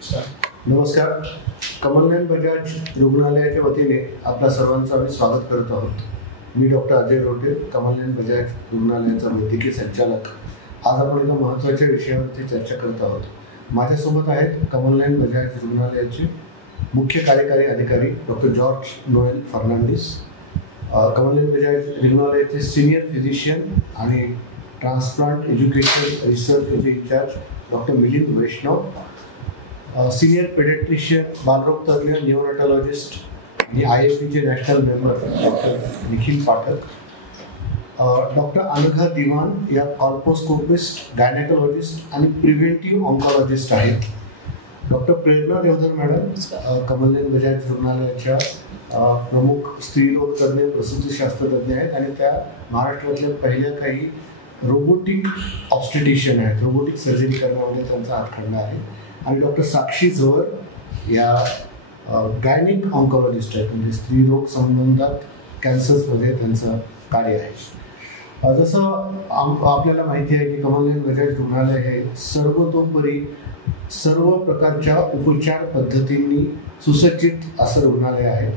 नमस्कार. कमलनयन बजाज रुग्णालयाच्या वतीने आपल्या सर्वांचं आम्ही स्वागत करत आहोत. मी डॉक्टर अजय रोटे, कमलनयन बजाज रुग्णालयाचा वैद्यकीय संचालक. आज आपण एका महत्त्वाच्या विषयावरती चर्चा करत आहोत. माझ्यासोबत आहेत कमलनयन बजाज रुग्णालयाचे मुख्य कार्यकारी अधिकारी doctor George Noel Fernandes, Kamalnayan Bajaj रुग्णालयाचे सिनियर फिजिशियन आणि ट्रान्सप्लांट एज्युकेशन रिसर्चचे incharge doctor Milind Vaishnav, senior paediatrician बालरोग तज्ञ न्यूरोनॅटॉलॉजिस्ट आणि IFBचे national member doctor Nikhil Pathak, doctor Anagha Diwan या कॉल्पोस्कोपिस्ट, गायनेकोलॉजिस्ट आणि प्रिव्हेंटिव्ह ऑन्कॉलॉजिस्ट आहेत. डॉक्टर प्रेरणा देवधर मॅडम कमलनयन बजाज रुग्णालयाच्या प्रमुख स्त्रीरोग तज्ञ प्रसूतीशास्त्रज्ञ आहेत आणि त्या महाराष्ट्रातल्या पहिल्या काही रोबोटिक ऑब्स्टेटिशियन आहेत. रोबोटिक सर्जरी करण्यामध्ये त्यांचा हातखंडा आहे. आणि डॉक्टर साक्षी झवर या गायनिक ऑन्कॉलॉजिस्ट आहेत, म्हणजे स्त्रीरोग संबंधात कॅन्सर्समध्ये त्यांचं कार्य आहे. जसं आपल्याला माहिती आहे की कमलनयन बजाज रुग्णालय हे सर्वतोपरी सर्व प्रकारच्या उपचार पद्धतींनी सुसज्जित असं रुग्णालय आहे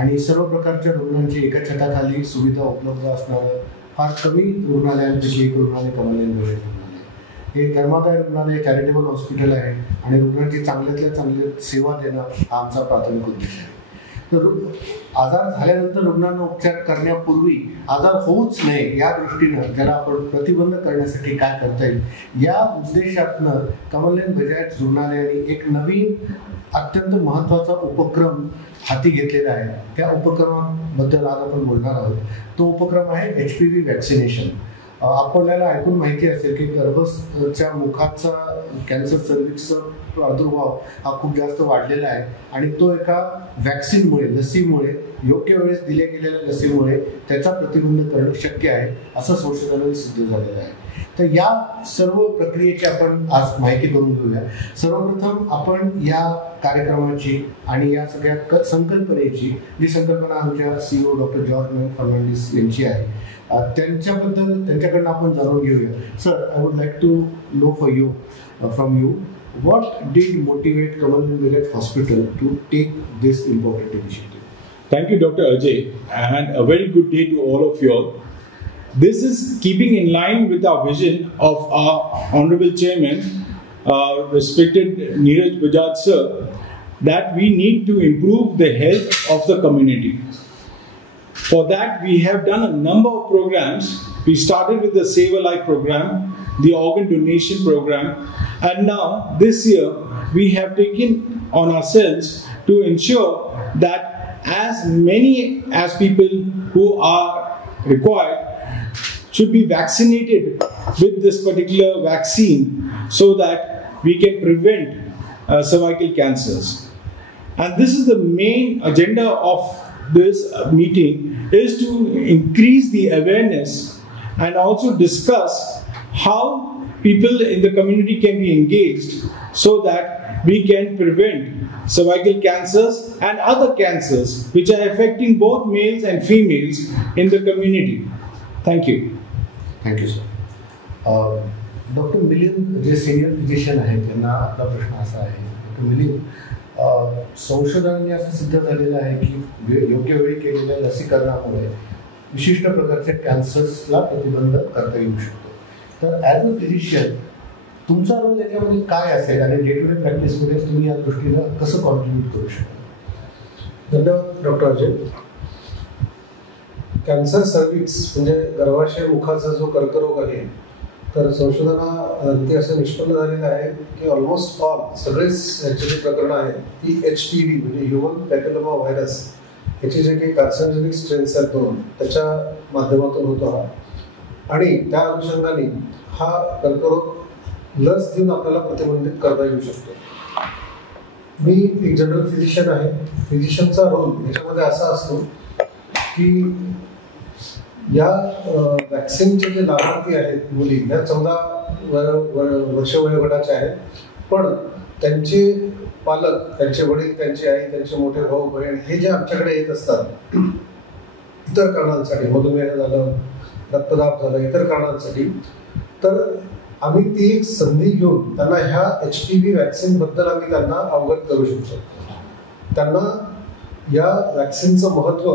आणि सर्व प्रकारच्या रुग्णांची एका छताखाली सुविधा उपलब्ध असणारं फार कमी रुग्णालयांपैकी एक रुग्णालय कमलनयन बजाज रुग्णालय. हे धर्मादाय रुग्णालय चॅरिटेबल हॉस्पिटल आहे आणि रुग्णांची चांगल्यातल्या चांगली सेवा देणं हा आमचा प्राथमिक उद्देश आहे. तर आजार झाल्यानंतर रुग्णांना उपचार करण्यापूर्वी आजार होऊच नये या दृष्टीनं ज्याला आपण प्रतिबंध करण्यासाठी काय करता येईल या उद्देशातनं कमलनयन बजाज रुग्णालयाने एक नवीन अत्यंत महत्त्वाचा उपक्रम हाती घेतलेला आहे. त्या उपक्रमाबद्दल आज आपण बोलणार आहोत. तो उपक्रम आहे HPV वॅक्सिनेशन. आपल्याला ऐकून माहिती असेल की गर्भाच्या मुखाचा कॅन्सर सर्व्हिक्सचा प्रादुर्भाव हा खूप जास्त वाढलेला आहे आणि तो एका वॅक्सिनमुळे, लसीमुळे, योग्य वेळेस दिल्या गेलेल्या लसीमुळे त्याचा प्रतिबंध करणं शक्य आहे असं संशोधनाने सिद्ध झालेलं आहे. तर या सर्व प्रक्रियेची आपण आज माहिती करून घेऊया. सर्वप्रथम आपण या कार्यक्रमाची आणि या सगळ्या संकल्पनेची, जी संकल्पना आमच्या CEO doctor George Noel Fernandes यांची आहे, त्यांच्याकडनं आपण जाणून घेऊया. Sir, I would like to know from you what did motivate Kamalan Bajaj Hospital to take this important initiative? Thank you, Dr. Ajay, and a very good day to all of you all. This is keeping in line with our vision of our Honorable Chairman, respected Neeraj Bajaj sir, that we need to improve the health of the community. For that, we have done a number of programs. We started with the Save a Life program, the organ donation program, and now this year we have taken on ourselves to ensure that as many as people who are required should be vaccinated with this particular vaccine so that we can prevent cervical cancers. And this is the main agenda of this meeting, is to increase the awareness and also discuss how people in the community can be engaged so that we can prevent cervical cancers and other cancers which are affecting both males and females in the community. Thank you. Thank you, sir. Doctor Milind जे senior physician आहेत त्यांना आपला प्रश्न असा आहे. Doctor Milind, संशोधनाने असं सिद्ध झालेलं आहे की योग्य वेळी केलेल्या लसीकरणामुळे विशिष्ट प्रकारच्या कॅन्सर्सला प्रतिबंध करता येऊ शकतो. तर ॲज अ फिजिशियन तुमचा रोल याच्यामध्ये काय असेल आणि डे टू डे प्रॅक्टिसमध्ये तुम्ही या दृष्टीनं कसं कॉन्ट्रीब्यूट करू शकता? धन्यवाद डॉक्टर अजय. कॅन्सर सर्व्हिक्स म्हणजे गर्भाशय मुखाचा जो कर्करोग आहे, तर संशोधनाअंती असं निष्पन्न झालेलं आहे की ऑलमोस्ट सगळेच याची जी प्रकरणं आहेत ती HPV म्हणजे ह्युमन पॅपिलोमा व्हायरस याचे जे काही कार्सिनोजेनिक स्ट्रेन्स आहेत दोन, त्याच्या माध्यमातून होतो हा. आणि त्या अनुषंगाने हा कर्करोग लस देऊन आपल्याला प्रतिबंधित करता येऊ शकतो. मी एक जनरल फिजिशियन आहे. फिजिशियनचा रोल याच्यामध्ये असा असतो की या वॅक्सिनचे जे लाभार्थी आहेत मुली, ह्या 14 वर्ष वयोगटाच्या आहेत, पण त्यांचे पालक, त्यांचे वडील, त्यांची आई, त्यांचे मोठे भाऊ बहीण हे जे आमच्याकडे येत असतात इतर कारणांसाठी, मधुमेह झालं, रक्तदाब झालं, इतर कारणांसाठी, तर आम्ही ती एक संधी घेऊन त्यांना ह्या HPV वॅक्सिन बद्दल आम्ही त्यांना अवगत करू शकतो. त्यांना या वॅक्सिनचं महत्व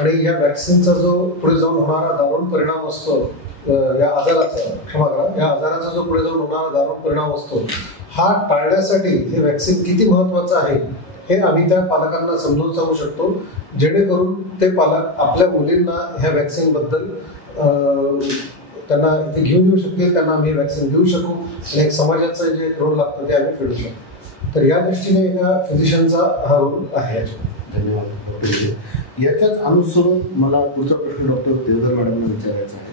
आणि या वॅक्सिनचा जो पुढे जाऊन होणारा दारुण परिणाम असतो, या आजाराचा जो पुढे जाऊन होणारा दारुण परिणाम असतो, हा टाळण्यासाठी हे वॅक्सिन किती महत्वाचं आहे हे आम्ही त्या पालकांना समजून सांगू शकतो, जेणेकरून ते पालक आपल्या मुलींना ह्या वॅक्सिन बद्दल त्यांना इथे घेऊन येऊ शकतील, त्यांना आम्ही वॅक्सिन देऊ शकू आणि एक समाजाचं जे रोल लागतं ते आम्ही फेडू शकतो. तर या दृष्टीने एका फिजिशियनचा हा रोल आहे. धन्यवाद. याच्याच अनुसरून मला पुढचा प्रश्न डॉक्टर देवधर मॅडमना विचारायचा आहे.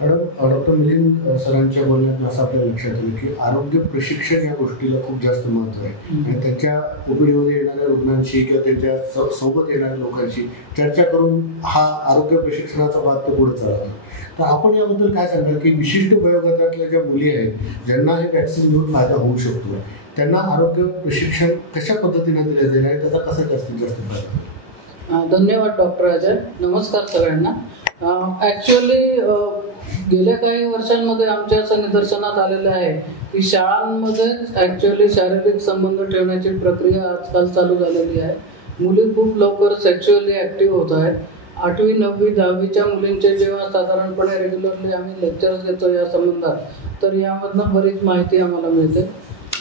मॅडम, डॉक्टर मिलिंद सरांच्या बोलण्यातून असं आपल्या लक्षात येईल की आरोग्य प्रशिक्षण या गोष्टीला खूप जास्त महत्त्व आहे आणि त्यांच्या ओपीडीमध्ये येणाऱ्या रुग्णांशी किंवा त्यांच्या सोबत येणाऱ्या लोकांशी चर्चा करून हा आरोग्य प्रशिक्षणाचा भाग ते पुढे चालवतो. तर आपण याबद्दल काय सांगाल की विशिष्ट वयोगटातल्या ज्या मुली आहेत ज्यांना हे वॅक्सिन घेऊन फायदा होऊ शकतो, त्यांना आरोग्य प्रशिक्षण कशा पद्धतीने दिलं जाईल आणि त्याचा कसा जास्तीत जास्त फायदा? धन्यवाद डॉक्टर अजय. नमस्कार सगळ्यांना. ॲक्च्युअली गेल्या काही वर्षांमध्ये आमच्या असं निदर्शनात आलेलं आहे की शाळांमध्येच ॲक्च्युअली शारीरिक संबंध ठेवण्याची प्रक्रिया आजकाल चालू झालेली आहे. मुली खूप लवकर सेक्शुअली ॲक्टिव्ह होत आहेत. 8वी 9वी 10वीच्या मुलींचे जेव्हा साधारणपणे रेग्युलरली आम्ही लेक्चर्स घेतो या संबंधात, तर यामधनं बरीच माहिती आम्हाला मिळते.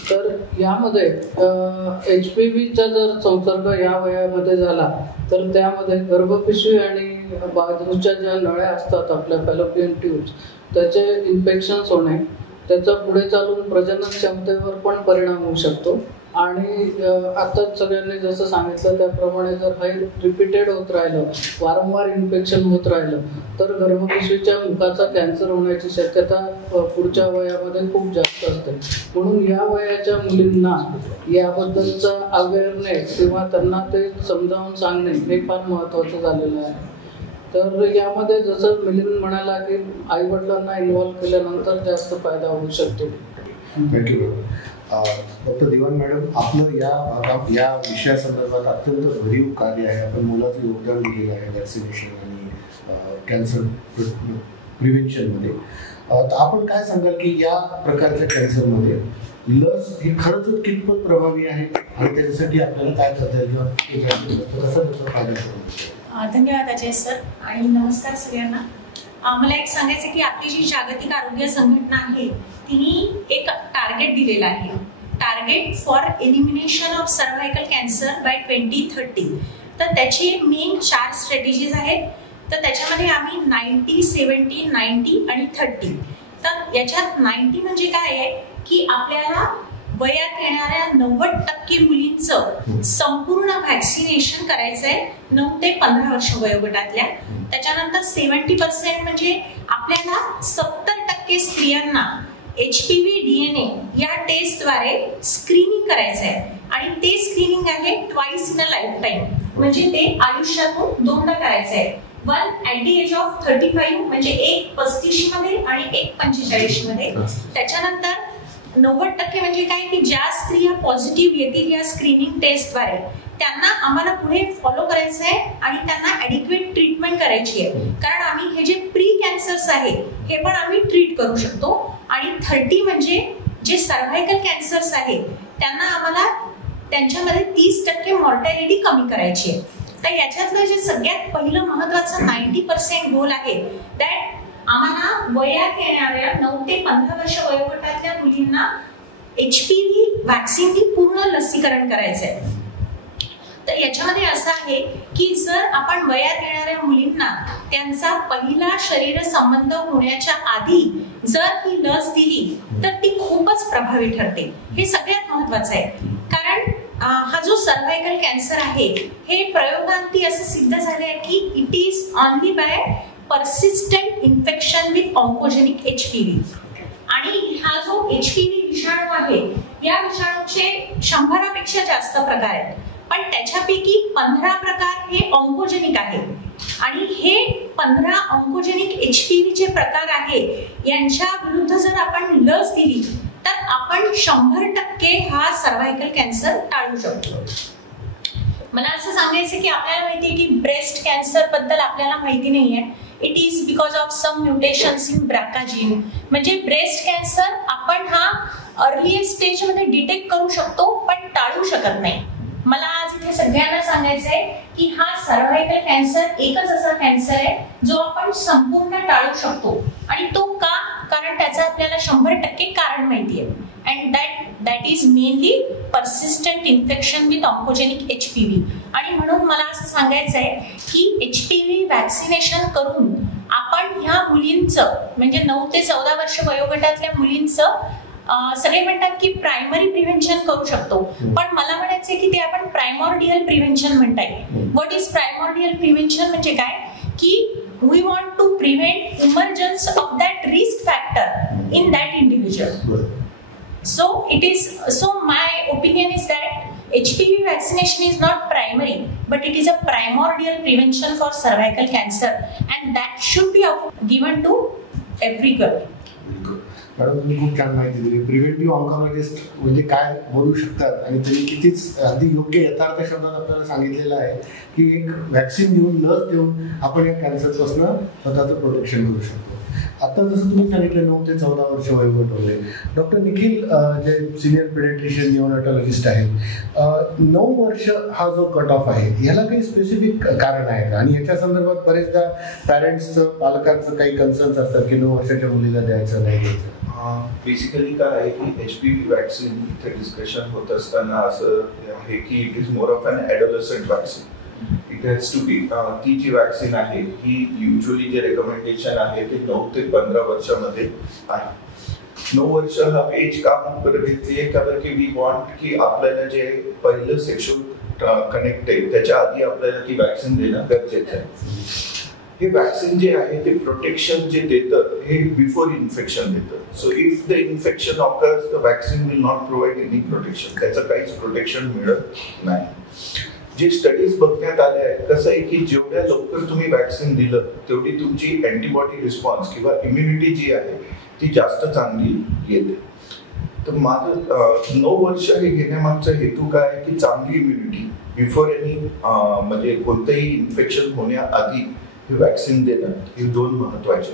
तर यामध्ये HPVचा जर संसर्ग या वयामध्ये झाला तर त्यामध्ये गर्भपिशवी आणि बाजूच्या ज्या नळ्या असतात आपल्या फॅलोपियन ट्यूब्स, त्याचे इन्फेक्शन्स होणे, त्याचा पुढे चालून प्रजनन क्षमतेवर पण परिणाम होऊ शकतो. आणि आताच सगळ्यांनी जसं सांगितलं त्याप्रमाणे जर हे रिपीटेड होत राहिलं, वारंवार इन्फेक्शन होत राहिलं, तर गर्भपिशवीच्या मुखाचा कॅन्सर होण्याची शक्यता पुढच्या वयामध्ये खूप जास्त असते. म्हणून या वयाच्या मुलींना याबद्दलचा अवेअरनेस किंवा त्यांना ते समजावून सांगणे हे फार महत्त्वाचं झालेलं आहे. तर यामध्ये जसं मिलिंद म्हणाला की आईवडिलांना इन्व्हॉल्व केल्यानंतर जास्त फायदा होऊ शकतो. थँक्यू. डॉक्टर दिवान मॅडम, आपलं या विषयासंदर्भात अत्यंत भरीव कार्य आहे. आपण मुलाचं योगदान दिलेलं आहे वॅक्सिनेशन आणि कॅन्सर प्रिव्हेन्शनमध्ये. तर आपण काय सांगाल की या प्रकारच्या कॅन्सरमध्ये लस ही खरंच कितपत प्रभावी आहे आणि त्याच्यासाठी आपल्याला काय करता येईल किंवा कसा त्याचा फायदा करू? धन्यवाद अजय सर आणि नमस्कार सगळ्यांना. मला एक सांगायचं की आपली जी जागतिक आरोग्य संघटना आहे तिने एक टार्गेट दिलेलं आहे, target for elimination of cervical cancer by 2030. तर त्याची मेन 4 स्ट्रॅटेजीज आहेत. तर त्याच्यामध्ये आम्ही 90, 70, 90 आणि 30. तर याच्यात 90 म्हणजे काय आहे की आपल्याला वयात येणाऱ्या 90% मुलींचं संपूर्ण व्हॅक्सिनेशन करायचं आहे 9 ते 15 वर्ष वयोगटातल्या. त्याच्यानंतर 70% म्हणजे आपल्याला 70% स्त्रियांना HPV DNA या टेस्टद्वारे स्क्रीनिंग करायचं आहे आणि ते स्क्रीनिंग आहे twice in a lifetime, म्हणजे ते आयुष्यातून 2दा करायचं आहे. One at the age of 35 म्हणजे एक 35 मध्ये आणि एक 45 मध्ये. त्याच्यानंतर 90% म्हणजे काय की ज्या स्त्रिया पॉझिटिव्ह येतील या स्क्रीनिंग टेस्टद्वारे त्यांना आम्हाला पुढे फॉलो करायचं आहे आणि त्यांना ॲडिक्वेट ट्रीटमेंट करायची आहे, कारण आम्ही हे जे प्री कॅन्सर्स आहे हे पण आम्ही ट्रीट करू शकतो. आणि 30 म्हणजे जे सर्व्हायकल कॅन्सर्स आहेत त्यांना आम्हाला त्यांच्यामध्ये 30% मॉर्टॅलिटी कमी करायची आहे. तर याच्यातलं जे सगळ्यात पहिलं महत्वाचं 90% गोल आहे दॅट आम्हाला वयात येणाऱ्या 9 ते 15 वर्ष वयोगटातल्या मुलींना HPV वॅक्सिननी पूर्ण लसीकरण करायचं आहे. तर याच्यामध्ये असं आहे की जर आपण वयात येणाऱ्या मुलींना त्यांचा पहिला शरीर संबंध होण्याच्या आधी जर ही लस दिली तर ती खूपच प्रभावी ठरते. हे सगळ्यात महत्वाचं आहे, कारण हा जो सर्व्हायकल कॅन्सर आहे हे प्रयोगांती असं सिद्ध झाले आहे की it is only by persistent infection with oncogenic HPV. आणि हा जो HPV विषाणू आहे या विषाणूचे 100पेक्षा जास्त प्रकार आहेत, पण त्याच्यापैकी 15 प्रकार हे ऑन्कोजेनिक आहेत आणि हे 15 ऑन्कोजेनिक HPV चे प्रकार आहे यांच्या विरुद्ध जर आपण लस दिली तर आपण 100% हा सर्व्हायकल कॅन्सर टाळू शकतो. मला असं सांगायचं की आपल्याला माहिती आहे की ब्रेस्ट कॅन्सर बद्दल आपल्याला माहिती नाहीये it is because of some mutations in BRCA gene. म्हणजे ब्रेस्ट कॅन्सर आपण हा अर्लीएस्ट स्टेजमध्ये डिटेक्ट करू शकतो पण टाळू शकत नाही. मला आज इथे सगळ्यांना सांगायचं आहे की हा सर्व्हायकल कॅन्सर एकच असा कॅन्सर आहे जो आपण संपूर्ण टाळू शकतो. आणि तो का? कारण त्याचं आपल्याला 100% कारण माहिती आहे. And that is mainly persistent infection with oncogenic HPV. आणि म्हणून मला असं सांगायचं आहे की HPV वॅक्सिनेशन करून आपण ह्या मुलींचं म्हणजे 9 ते 14 वर्ष वयोगटातल्या मुलींचं सगळे म्हणतात की प्रायमरी प्रिव्हेन्शन करू शकतो, पण मला म्हणायचंय की ते आपण प्रायमॉर्डियल प्रिव्हेन्शन म्हणताय. व्हॉट इज प्रायमॉर्डियल प्रिव्हेन्शन म्हणजे काय की we want to prevent emergence of that risk factor in that individual. So my opinion is that HPV vaccination is not primary, but it is a primordial prevention for cervical cancer, and that should be given to every girl. Madam तुम्ही खूप छान माहिती दिली. Preventive oncologist म्हणजे काय बोलू शकतात आणि त्यांनी कितीच अगदी योग्य यथार्थ शब्दात आपल्याला सांगितलेलं आहे की एक व्हॅक्सिन देऊन लस देऊन आपण या कॅन्सरपासून स्वतःचं प्रोटेक्शन करू शकतो. आता जसं तुम्ही सांगितलं 9 ते 14 वर्ष वयोगट होते. डॉक्टर निखिल जे सिनियर पेडिट्रिशियन न्यूरोनॅटॉलॉजिस्ट आहेत, 9 वर्ष हा जो कट ऑफ आहे ह्याला काही स्पेसिफिक कारण आहे का? आणि ह्याच्या संदर्भात बरेचदा पॅरेंट्सचं पालकांचं काही कन्सर्न्स असतात की 9 वर्षाच्या मुलीला द्यायचं नाही द्यायचं. बेसिकली काय आहे की HPV वॅक्सिन इथे डिस्कशन होत असताना असं आहे की it is more of an adolescent vaccine. It has to be ती जी वॅक्सिन आहे ही युजली जे रेकमेंडेशन आहे ते 9 ते 15 वर्षामध्ये आहे. 9 वर्ष हा एज का घेतली आहे कारण की वी वॉन्ट की आपल्याला जे पहिलं सेक्शुअल कनेक्ट आहे त्याच्या आधी आपल्याला ती वॅक्सिन देणं गरजेचं आहे. हे वॅक्सिन जे आहे ते प्रोटेक्शन जे देतं हे बिफोर इन्फेक्शन देतं. So if the infection occurs the vaccine will not provide any protection. त्याचं काहीच प्रोटेक्शन मिळत नाही. जे स्टडीज बघण्यात आले आहेत कसं आहे की जेवढ्या लवकर तुम्ही वॅक्सिन दिलं तेवढी तुमची अँटीबॉडी रिस्पॉन्स किंवा इम्युनिटी जी आहे ती जास्त चांगली येते. तर माझं 9 वर्ष हे घेण्यामागचा हेतू काय आहे की चांगली इम्युनिटी बिफोर एनी म्हणजे कोणतंही इन्फेक्शन होण्याआधी हे वॅक्सिन देणं हे 2 महत्वाचे.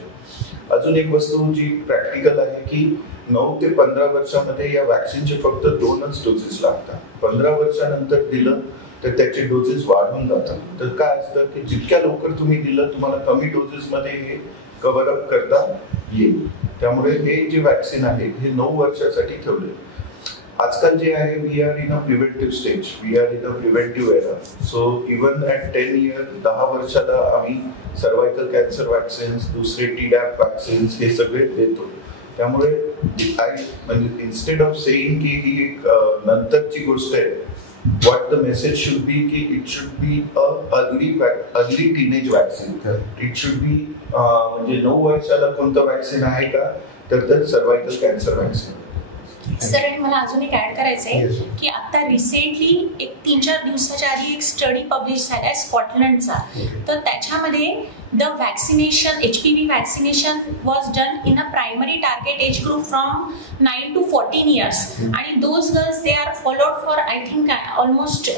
अजून एक वस्तू जी प्रॅक्टिकल आहे की 9 ते 15 वर्षामध्ये या वॅक्सिनचे फक्त 2च डोसेस लागतात. 15 वर्षानंतर दिलं तर त्याचे डोसेस वाढून जातात. तर काय असतं की जितक्या लवकर तुम्ही दिलं तुम्हाला कमी डोसेसमध्ये हे कव्हर अप करता येईल. त्यामुळे हे जे वॅक्सिन आहे हे 9 वर्षासाठी ठेवले. आजकाल जे आहे we are in a preventive stage, we are in a preventive era. So even at 10 years 10 वर्षाला आम्ही सर्वायकल कॅन्सर वॅक्सिन्स, दुसरे TDAP वॅक्सिन्स हे सगळे देतो. त्यामुळे म्हणजे इन्स्टेड ऑफ सेईंग की ही एक नंतरची गोष्ट आहे, what the message should be ki it should be a early teenage vaccine. It should be म्हणजे 9 वर्षाला कोणतं वॅक्सिन आहे का तर सर्वायकल कॅन्सर वॅक्सिन. सर आणि मला अजून एक ऍड करायचंय की आता रिसेंटली एक 3-4 दिवसाच्या आधी एक स्टडी पब्लिश झालाय स्कॉटलंडचा. तर त्याच्यामध्ये the vaccination HPV vaccination was done in a primary target age group from 9 to 14 years. आणि those girls they are followed for I think almost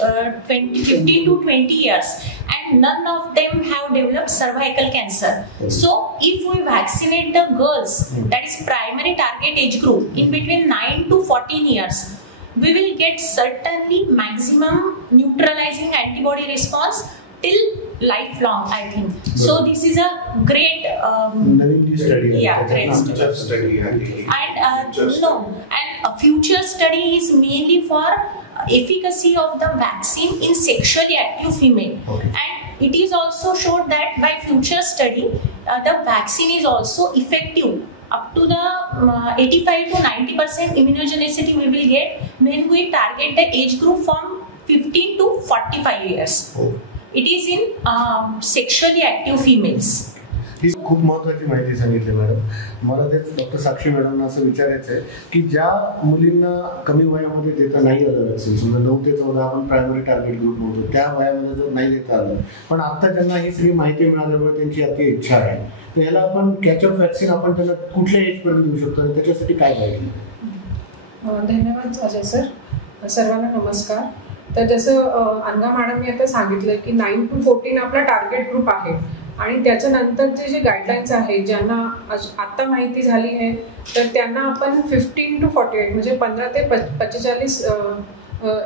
15 to 20 years. And none of them have developed cervical cancer. So if we vaccinate the girls, that is primary target age group in between 9 to 14 years, we will get certainly maximum neutralizing antibody response till lifelong, I think. So this is a great study. Yeah, great study. And and a future study is mainly for efficacy of the vaccine in sexually active female. Okay. And it is also showed that by future study the vaccine is also effective up to the 85 to 90% immunogenicity we will get when we target the age group from 15 to 45 years. Oh. It is in sexually active females. ही खूप महत्वाची माहिती सांगितली madam. मला तेच doctor साक्षी मॅडमना असं विचारायचं आहे की ज्या मुलींना कमी वयामध्ये देता नाही आलं वॅक्सिन, समजा 9 ते 14 आपण प्रायमरी टार्गेट ग्रुप म्हणतो, त्या वयामध्ये जर नाही देता आलं पण आता त्यांना ही सगळी माहिती मिळाल्यामुळे त्यांची अति इच्छा आहे, तर ह्याला आपण कॅचअप वॅक्सिन आपण त्यांना कुठल्या एजपर्यंत देऊ शकतो आणि त्याच्यासाठी काय पाहिजे? धन्यवाद अजय सर. सर्वांना नमस्कार. तर जसं अनघा मॅडमने आता सांगितलं की 9 to 14 आपला टार्गेट ग्रुप आहे. आणि त्याच्यानंतरचे जे गाईडलाईन्स आहेत ज्यांना आत्ता माहिती झाली आहे तर त्यांना आपण 15 to 48 म्हणजे 15 ते 45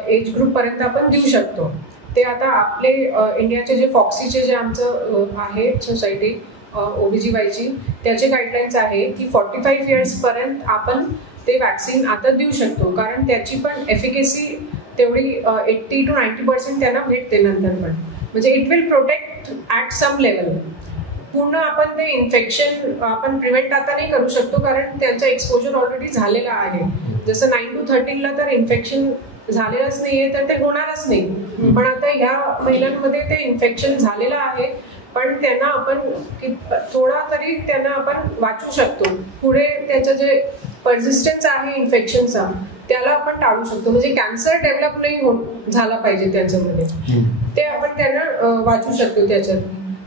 एज ग्रुपपर्यंत आपण देऊ शकतो. ते आता आपले इंडियाचे जे फॉक्सीचे जे आमचं आहे सोसायटी OBGYची त्याचे गाईडलाईन्स आहे की 45 इयर्सपर्यंत आपण ते वॅक्सिन आता देऊ शकतो, कारण त्याची पण एफिकेसी तेवढी 80 to 90% त्यांना भेटते नंतर पण. म्हणजे it will protect at some level. पूर्ण आपण ते इन्फेक्शन आपण प्रिव्हेंट आता नाही करू शकतो कारण त्यांचा एक्सपोजर ऑलरेडी झालेला आहे. जसं 9 to 13ला तर इन्फेक्शन झालेलंच नाहीये तर ते होणारच नाही, पण आता ह्या महिलांमध्ये ते इन्फेक्शन झालेलं आहे, पण त्यांना आपण थोडा तरी त्यांना आपण वाचू शकतो. पुढे त्याचं जे परसिस्टन्स आहे इन्फेक्शनचा त्याला आपण टाळू शकतो. म्हणजे कॅन्सर डेव्हलप नाही झाला पाहिजे त्याच्यामध्ये, ते आपण त्यांना वाचू शकतो त्याच्यात.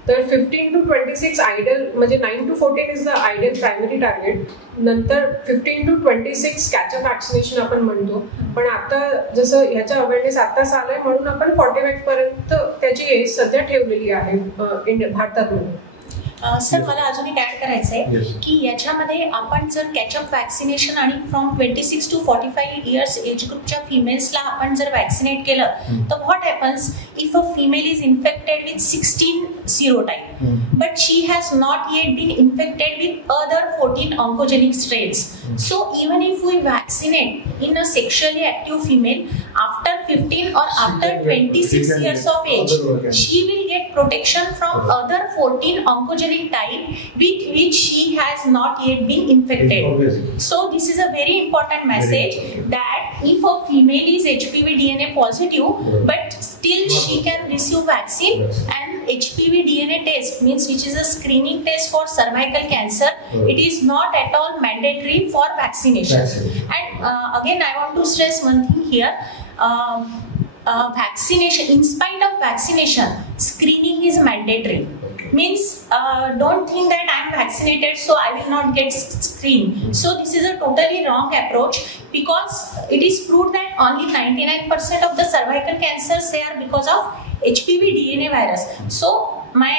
तर 15 to 26 आयडियल म्हणजे 9 to 14 is the ideal primary target. नंतर 15 to 26 कॅचअप वॅक्सिनेशन आपण म्हणतो, पण आता जसं ह्याचा अवेअरनेस आताच आलाय म्हणून आपण 45 पर्यंत त्याची एज सध्या ठेवलेली आहे भारतामध्ये. सर मला अजून एक ऍड करायचं आहे की याच्यामध्ये आपण जर कॅचअप वॅक्सिनेशन आणि फ्रॉम 26 to 45 इयर्स एज ग्रुपच्या फिमेल्सला आपण जर वॅक्सिनेट केलं तर what happens if a female is infected with 16 serotype but she has not yet been infected with other 14 oncogenic strains. So even if we vaccinate in a sexually active female after 15 or after 26 years of age, she will get protection from other 14 oncogenic type with which she has not yet been infected. So this is a very important message that if a female is HPV DNA positive but still she can receive vaccine, and HPV DNA test means which is a screening test for cervical cancer, it is not at all mandatory for vaccination. And again I want to stress one thing here, vaccination, in spite of vaccination, screening is mandatory. Means don't think that I am vaccinated so I will not get screened. So this is a totally wrong approach, because it is proved that only 99% of the cervical cancers they are because of HPV DNA virus. So my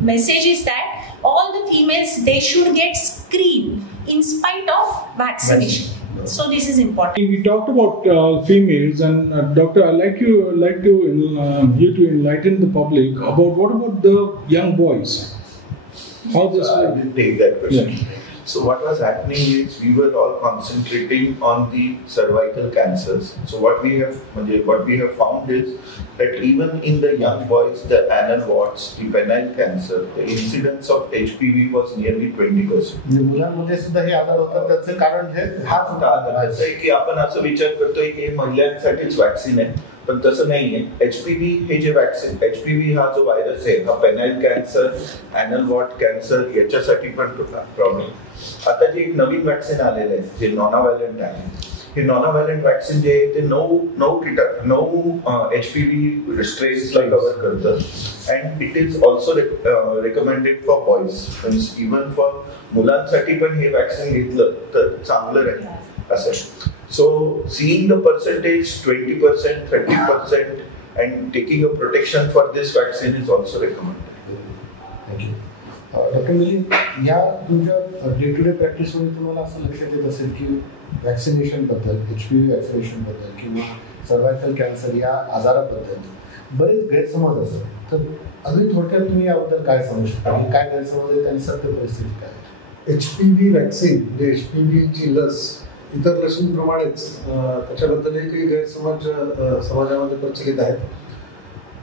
message is that all the females they should get screened in spite of vaccination. So this is important. We talked about females, and Doctor, I'd like you to enlighten the public about what about the young boys? How this I will take that question. Yeah. So what was happening is we were all concentrating on the cervical cancers. So what we have found is that even in the young boys, the anal warts, the penile cancer, the incidence of HPV was nearly 20%. मुलांमध्ये सुद्धा हे आजार होतात. त्याचं कारण हाच होता आजार असं आहे की आपण असं विचार करतोय की हे महिलांसाठीच वॅक्सिन आहे, पण तसं नाहीये. HPV हे जे वॅक्सिन, HPV हा जो व्हायरस आहे हा penile cancer, anal what cancer याच्यासाठी पण प्रॉब्लेम. आता जे एक नवीन वॅक्सिन आलेलं आहे जे नॉनाव्हॅलंट आहे, हे नॉनाव्हॅलंट वॅक्सिन जे आहे ते 9 HPV स्ट्रेन्सला कव्हर करतं. And it is also recommended for boys, means even for मुलांसाठी पण हे वॅक्सिन घेतलं तर चांगलं राहील असं. So seeing the percentage 20%, 30%, and taking a protection for this vaccine is also recommended. Thank you. Doctor Milind, या तुमच्या डे टू डे प्रॅक्टिसमध्ये तुम्हाला असं लक्षात येत असेल की वॅक्सिनेशनबद्दल, HPV वॅक्सिनेशनबद्दल किंवा सर्वायकल कॅन्सर या आजाराबद्दल बरेच गैरसमज असतात. तर अगदी थोडक्यात तुम्ही याबद्दल काय सांगू शकता, काय गैरसमज आहेत आणि सत्य परिस्थिती काय? HPV वॅक्सिन म्हणजे HPVची लस इतर लसींप्रमाणेच त्याच्याबद्दलही काही गैरसमज समाजामध्ये प्रचलित आहेत.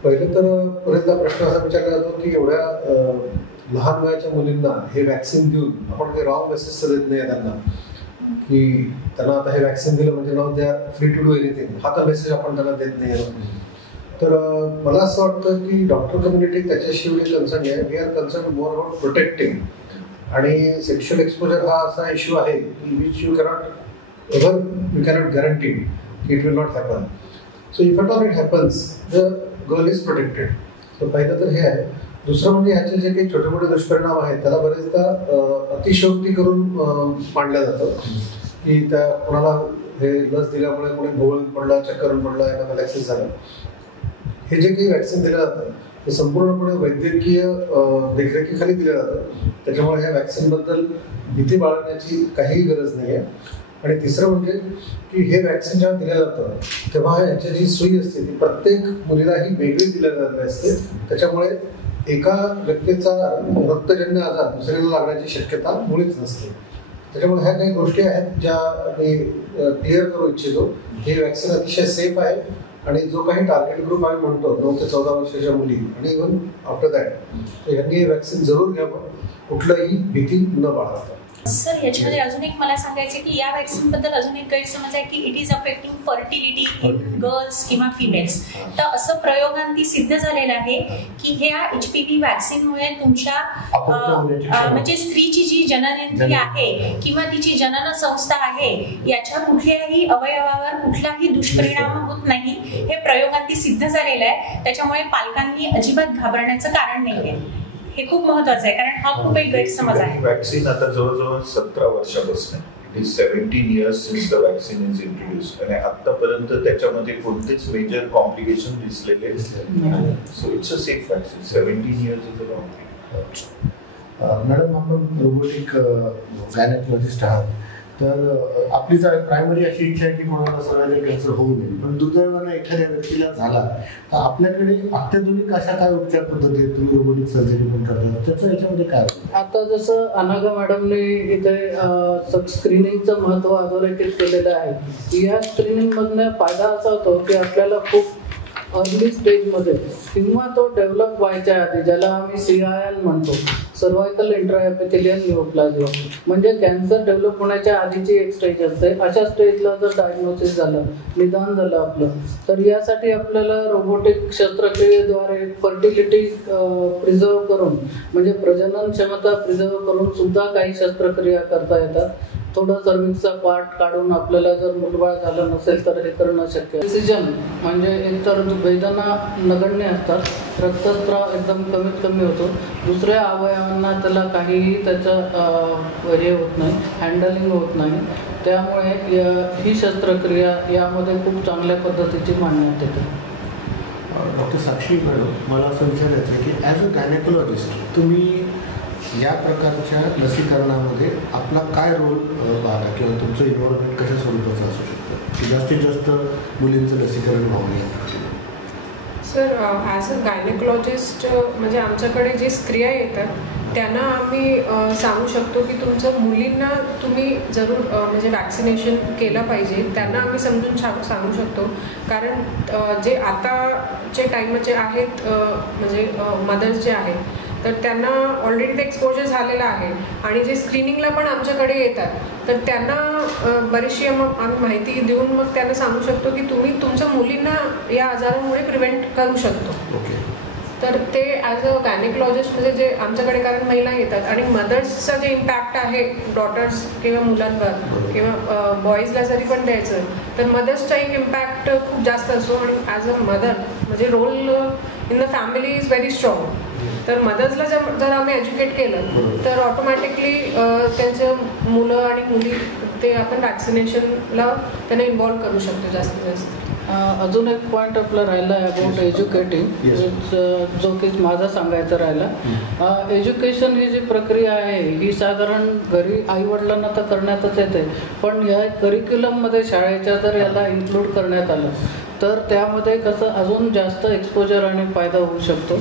पहिलं तर बरेचदा प्रश्न असा विचारला जातो की एवढ्या लहान वयाच्या मुलींना हे वॅक्सिन देऊन आपण काही रॉंग मेसेज तर देत नाही त्यांना की त्यांना आता हे वॅक्सिन दिलं म्हणजे नाव they are free to do anything, हा तर मेसेज आपण त्यांना देत नाही. तर मला असं वाटतं की डॉक्टर कम्युनिटी त्याच्याशी एवढी कन्सर्न आहे. We are concern more about protecting. आणि सेक्शुअल एक्सपोजर हा असा इश्यू आहे की which you cannot guarantee it will not happen. So if at all it happens, the girl is protected. So पहिलं तर हे आहे. दुसरं म्हणजे ह्याचे जे काही छोटे मोठे दुष्परिणाम आहेत त्याला बरेचदा अतिशयोक्ती करून मांडलं जातं की त्या कोणाला हे लस दिल्यामुळे कोणी भोवळून पडला, चक्कर पडला, एनाफिलॅक्सिस झालं. हे जे काही वॅक्सिन दिलं जातं हे संपूर्णपणे वैद्यकीय देखरेखीखाली दिलं जातं. त्याच्यामुळे ह्या व्हॅक्सिनबद्दल भीती बाळगण्याची काहीही गरज नाही आहे. आणि तिसरं म्हणजे की हे व्हॅक्सिन जेव्हा दिलं जातं तेव्हा याची जी सुई असते ती प्रत्येक मुलीला ही वेगळी दिल्या जात असते. त्याच्यामुळे एका व्यक्तीचा रक्तजन्य आजार दुसऱ्याला लागण्याची शक्यता मुळीच नसते. त्याच्यामुळे ह्या काही गोष्टी आहेत ज्या मी क्लिअर करू इच्छितो. हे व्हॅक्सिन अतिशय सेफ आहे आणि जो काही टार्गेट ग्रुप आम्ही म्हणतो 9 ते 14 वर्षाच्या मुली आणि इव्हन आफ्टर दॅट यांनी हे व्हॅक्सिन जरूर घ्यावं, कुठलंही भीती न बाळगता. सर, याच्यामध्ये अजून एक मला सांगायचं की या व्हॅक्सिन बद्दल अजून एक गैरसमज आहे की it is affecting fertility in girls किंवा फिमेल्स. तर असं प्रयोगांती सिद्ध झालेलं आहे की ह्या HPV व्हॅक्सिनमुळे तुमच्या म्हणजे स्त्रीची जी जननेंद्रिय आहे किंवा तिची जनन संस्था आहे याच्या कुठल्याही अवयवावर कुठलाही दुष्परिणाम होत नाही. हे प्रयोगांती सिद्ध झालेलं आहे. त्याच्यामुळे पालकांनी अजिबात घाबरण्याचं कारण नाहीये. हे खूप महत्वाचं आहे कारण हा खूप एक गैरसमज आहे. व्हॅक्सिन आता जवळजवळ 17 वर्षापासून it is 17 years since the vaccine is introduced आणि आतापर्यंत त्याच्यामध्ये कोणतेच मेजर कॉम्प्लिकेशन दिसलेले नाही. So it's a safe vaccine. 17 years is a long time. Madam, आपण रोबोटिक गायनेकोलॉजिस्ट आहात, तर आपली प्रायमरी अशी इच्छा आहे की कोणाला सर्वायकल कॅन्सर होऊ नये. पण दुर्दैवानं एखाद्या व्यक्तीला झाला तर आपल्याकडे अत्याधुनिक अशा काय उपचार पद्धती तुम्ही रोबोटिक सर्जरी पण करता, त्याचं याच्यामध्ये काय? आता जसं अनाघा मॅडमने इथे स्क्रीनिंगचं महत्त्व अधोरेखित केलेलं आहे की या स्क्रीनिंगमधनं फायदा असा होतो की आपल्याला खूप अर्ली स्टेजमध्ये किंवा तो डेव्हलप व्हायच्या आधी, ज्याला आम्ही CIN म्हणतो, सर्वायकल इंट्राएपिथेलियल न्यूरोप्लाझिया, म्हणजे कॅन्सर डेव्हलप होण्याच्या आधीची एक स्टेज असते. अशा स्टेजला जर डायग्नोसिस झालं, निदान झालं आपलं, तर यासाठी आपल्याला रोबोटिक शस्त्रक्रियेद्वारे फर्टिलिटी प्रिझर्व करून म्हणजे प्रजनन क्षमता प्रिझर्व करून सुद्धा काही शस्त्रक्रिया करता येतात. थोडं सर्विक्सचा पार्ट काढून आपल्याला जर मुलबाळ झालं नसेल तर हे करणं शक्य. प्रिसिजन म्हणजे एकतर वेदना नगण्य असतात, रक्तस्राव एकदम कमीत कमी होतो, दुसऱ्या अवयवांना त्याला काहीही त्याचं हे होत नाही, हँडलिंग होत नाही. त्यामुळे ही शस्त्रक्रिया यामध्ये खूप चांगल्या पद्धतीची मांडण्यात येते. डॉक्टर साक्षी मॅडम, मला असं विचारायचं आहे की ॲज अ गायनेकोलॉजिस्ट तुम्ही या प्रकारच्या लसीकरणामध्ये आपला काय रोल पाहता किंवा तुमचं इन्व्हॉल्वमेंट कशा स्वरूपाचं असू शकतं की जास्तीत जास्त मुलींचं लसीकरण व्हावं? सर, ॲज अ गायनेकोलॉजिस्ट म्हणजे आमच्याकडे जे स्त्रिया येतात त्यांना आम्ही सांगू शकतो की तुमचं मुलींना तुम्ही जरूर म्हणजे वॅक्सिनेशन केलं पाहिजे. त्यांना आम्ही समजून सांगू शकतो कारण जे आताचे टाईमचे आहेत म्हणजे मदर्स जे आहेत तर त्यांना ऑलरेडी ते एक्सपोजर झालेलं आहे आणि जे स्क्रीनिंगला पण आमच्याकडे येतात तर त्यांना बरीचशी आम्ही माहिती देऊन मग त्यांना सांगू शकतो की तुम्ही तुमच्या मुलींना या आजारामुळे प्रिव्हेंट करू शकतो. तर ते ॲज अ गायनेकोलॉजिस्ट म्हणजे जे आमच्याकडे कारण महिला येतात आणि मदर्सचा जे इम्पॅक्ट आहे डॉटर्स किंवा मुलांवर किंवा बॉईजला जरी पण द्यायचं तर मदर्सचा एक इम्पॅक्ट खूप जास्त असतो आणि ॲज अ मदर म्हणजे role in the family is very strong. तर मदर्सला जर आम्ही एज्युकेट केलं तर ऑटोमॅटिकली त्यांच्या मुलं आणि मुली ते आपण वॅक्सिनेशनला त्यांना इन्व्हॉल्व करू शकतो जास्तीत जास्त. अजून एक पॉईंट आपला राहिला आहे अबाउट एज्युकेटिंग, जो की माझा सांगायचा राहिला. एज्युकेशन ही जी प्रक्रिया आहे ही साधारण घरी आईवडिलांना तर करण्यातच येते, पण या करिक्युलममध्ये शाळेच्या जर याला इन्क्लूड करण्यात आलं तर त्यामध्ये कसं अजून जास्त एक्सपोजर आणि फायदा होऊ शकतो.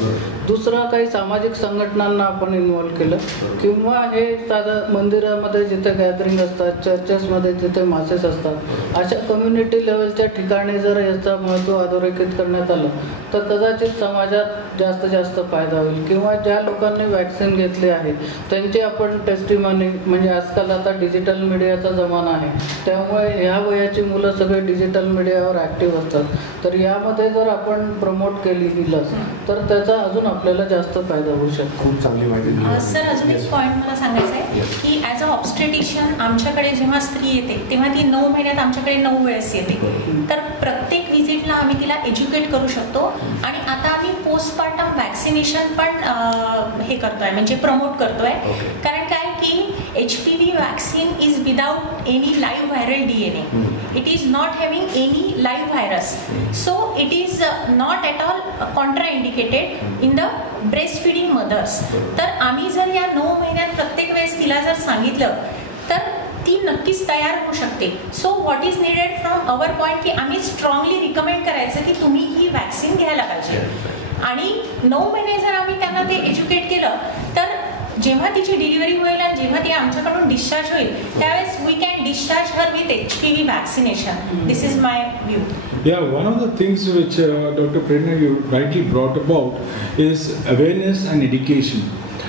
दुसरं काही सामाजिक संघटनांना आपण इन्व्हॉल्व केलं किंवा हे साधं मंदिरामध्ये जिथे गॅदरिंग असतात, चर्चेसमध्ये जिथे मासेस असतात, अशा कम्युनिटी लेवलच्या ठिकाणी जर याचं महत्त्व अधोरेखित करण्यात आलं तर कदाचित समाजात जास्त फायदा होईल. किंवा ज्या लोकांनी वॅक्सिन घेतली आहे त्यांची आपण टेस्टिमनी म्हणजे आजकाल आता डिजिटल मीडियाचा जमाना आहे त्यामुळे ह्या वयाची मुलं सगळे डिजिटल मीडियावर ॲक्टिव्ह असतात, तर यामध्ये जर आपण प्रमोट केली ही लस तर त्याचा अजून आपल्याला जास्त फायदा होऊ शकतो. खूप चांगली माहिती. सर, अजून एक पॉईंट मला सांगायचं आहे की ॲज अ ऑब्स्टेटिशियन आमच्याकडे जेव्हा स्त्री येते तेव्हा ती 9 महिन्यात आमच्याकडे 9 वेळेस येते. तर प्रत्येक व्हिजिटला आम्ही तिला एज्युकेट करू शकतो आणि आता आम्ही पोस्टपार्टम वॅक्सिनेशन पण हे करतोय म्हणजे प्रमोट करतोय. कारण काय की HPV vaccine is without any live viral DNA. It is not having any live virus. So it is not at all contraindicated in the breastfeeding mothers. तर आम्ही जर या 9 महिन्यात प्रत्येक वेळेस तिला जर सांगितलं तर ती नक्कीच तयार होऊ शकते. So what is needed from our point की आम्ही स्ट्रॉंगली रिकमेंड करायचं की तुम्ही ही वॅक्सिन घ्यायला पाहिजे. आणि 9 महिने जर आम्ही त्यांना ते एज्युकेट केलं तर जेव्हा तिची डिलिव्हरी होईल आणि जेव्हा ती आमच्याकडून डिस्चार्ज होईल त्यावेळेस we can discharge her with HPV vaccination. This is my view. Yeah, one of the things which Dr. Prerna you rightly brought about is awareness and education.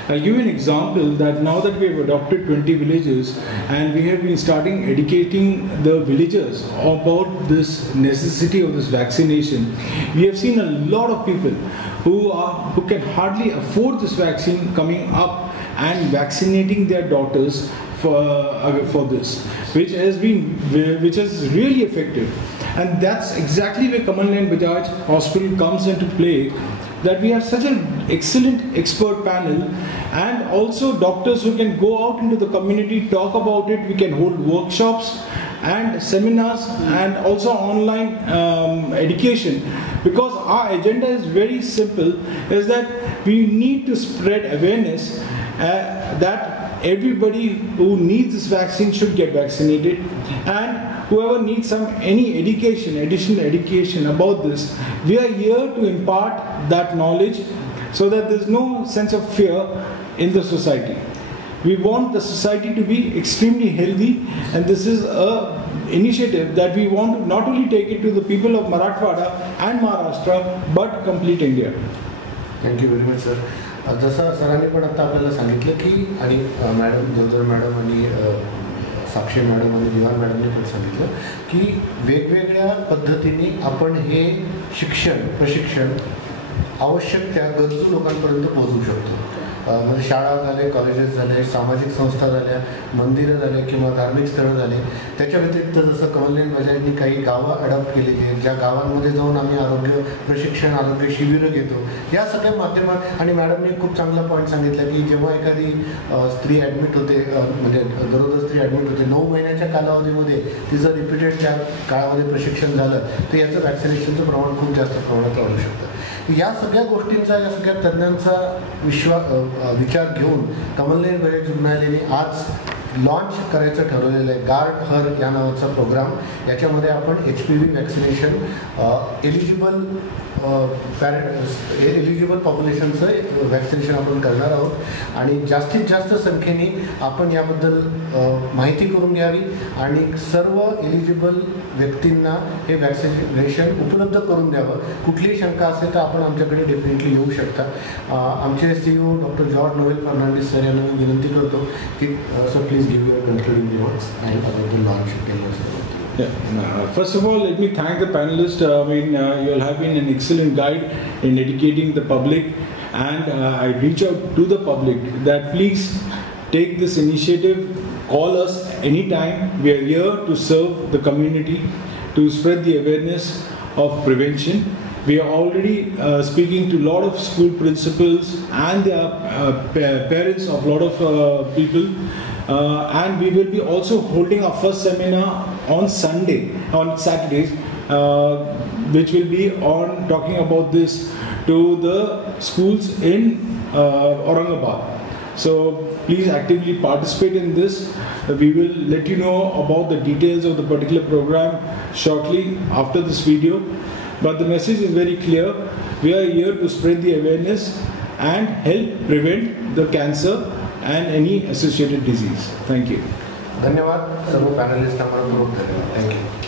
I'll give you an example that now that we have adopted 20 villages and we have been starting educating the villagers about this necessity of this vaccination, we have seen a lot of people who can hardly afford this vaccine coming up and vaccinating their daughters for this, which is really effective. And that's exactly where Kamalnayan Bajaj Hospital comes into play, that we have such an excellent expert panel and also doctors who can go out into the community, talk about it. We can hold workshops and seminars and also online education, because our agenda is very simple, is that we need to spread awareness that everybody who needs this vaccine should get vaccinated, and whoever needs any additional education about this, we are here to impart that knowledge so that there's no sense of fear in the society. We want the society to be extremely healthy, and this is a initiative that we want to not only take it to the people of Marathwada and Maharashtra but complete India. Thank you very much sir. जसं सरांनी पण आता आपल्याला सांगितलं की आणि madam जोरदार madam आणि साक्षी मॅडम आणि दिवान मॅडमने पण सांगितलं की वेगवेगळ्या पद्धतीने आपण हे प्रशिक्षण आवश्यक त्या गरजू लोकांपर्यंत पोहोचवू शकतो. म्हणजे शाळा झाले, कॉलेजेस झाले, सामाजिक संस्था झाल्या, मंदिरं झाले किंवा धार्मिक स्थळं झाले. त्याच्या व्यतिरिक्त जसं कमलनाथ बजाजनी काही गावं अडॉप्ट केलेली आहेत, ज्या गावांमध्ये जाऊन आम्ही आरोग्य प्रशिक्षण, आरोग्य शिबिरं घेतो. या सगळ्या माध्यमात आणि मॅडमने खूप चांगला पॉईंट सांगितला की जेव्हा एखादी स्त्री ॲडमिट होते, म्हणजे गरोदर स्त्री ॲडमिट होते, 9 महिन्याच्या कालावधीमध्ये तिचं रिपीटेड त्या काळामध्ये प्रशिक्षण झालं तर याचं वॅक्सिनेशनचं प्रमाण खूप जास्त प्रमाणात वाढू शकतं. या सगळ्या गोष्टींचा, या सगळ्या तज्ज्ञांचा विचार घेऊन कमलनाथ बजाज रुग्णालयाने आज लॉन्च करायचं ठरवलेलं आहे गार्ड हर या नावाचा प्रोग्राम. याच्यामध्ये आपण HPV वॅक्सिनेशन एलिजिबल पॉप्युलेशनचं वॅक्सिनेशन आपण करणार आहोत आणि जास्तीत जास्त संख्येने आपण याबद्दल माहिती करून घ्यावी आणि सर्व एलिजिबल व्यक्तींना हे वॅक्सिनेशन उपलब्ध करून द्यावं. कुठलीही शंका असेल तर आपण आमच्याकडे डेफिनेटली येऊ शकता. आमचे CEO doctor George Noel Fernandes sir यांना मी विनंती करतो की sir please give your concluding remarks and about the launch. First of all, let me thank the panelists. You all have been an excellent guide in educating the public, and I reach out to the public that please take this initiative, call us anytime. We are here to serve the community, to spread the awareness of prevention. We are already speaking to a lot of school principals and their parents of a lot of people. And we will be also holding our first seminar on Saturdays, which will be on talking about this to the schools in Aurangabad. So please actively participate in this. We will let you know about the details of the particular program shortly after this video. But the message is very clear. We are here to spread the awareness and help prevent the cancer and any associated disease. Thank you. धन्यवाद सर्व panellist. धन्यवाद. Thank you.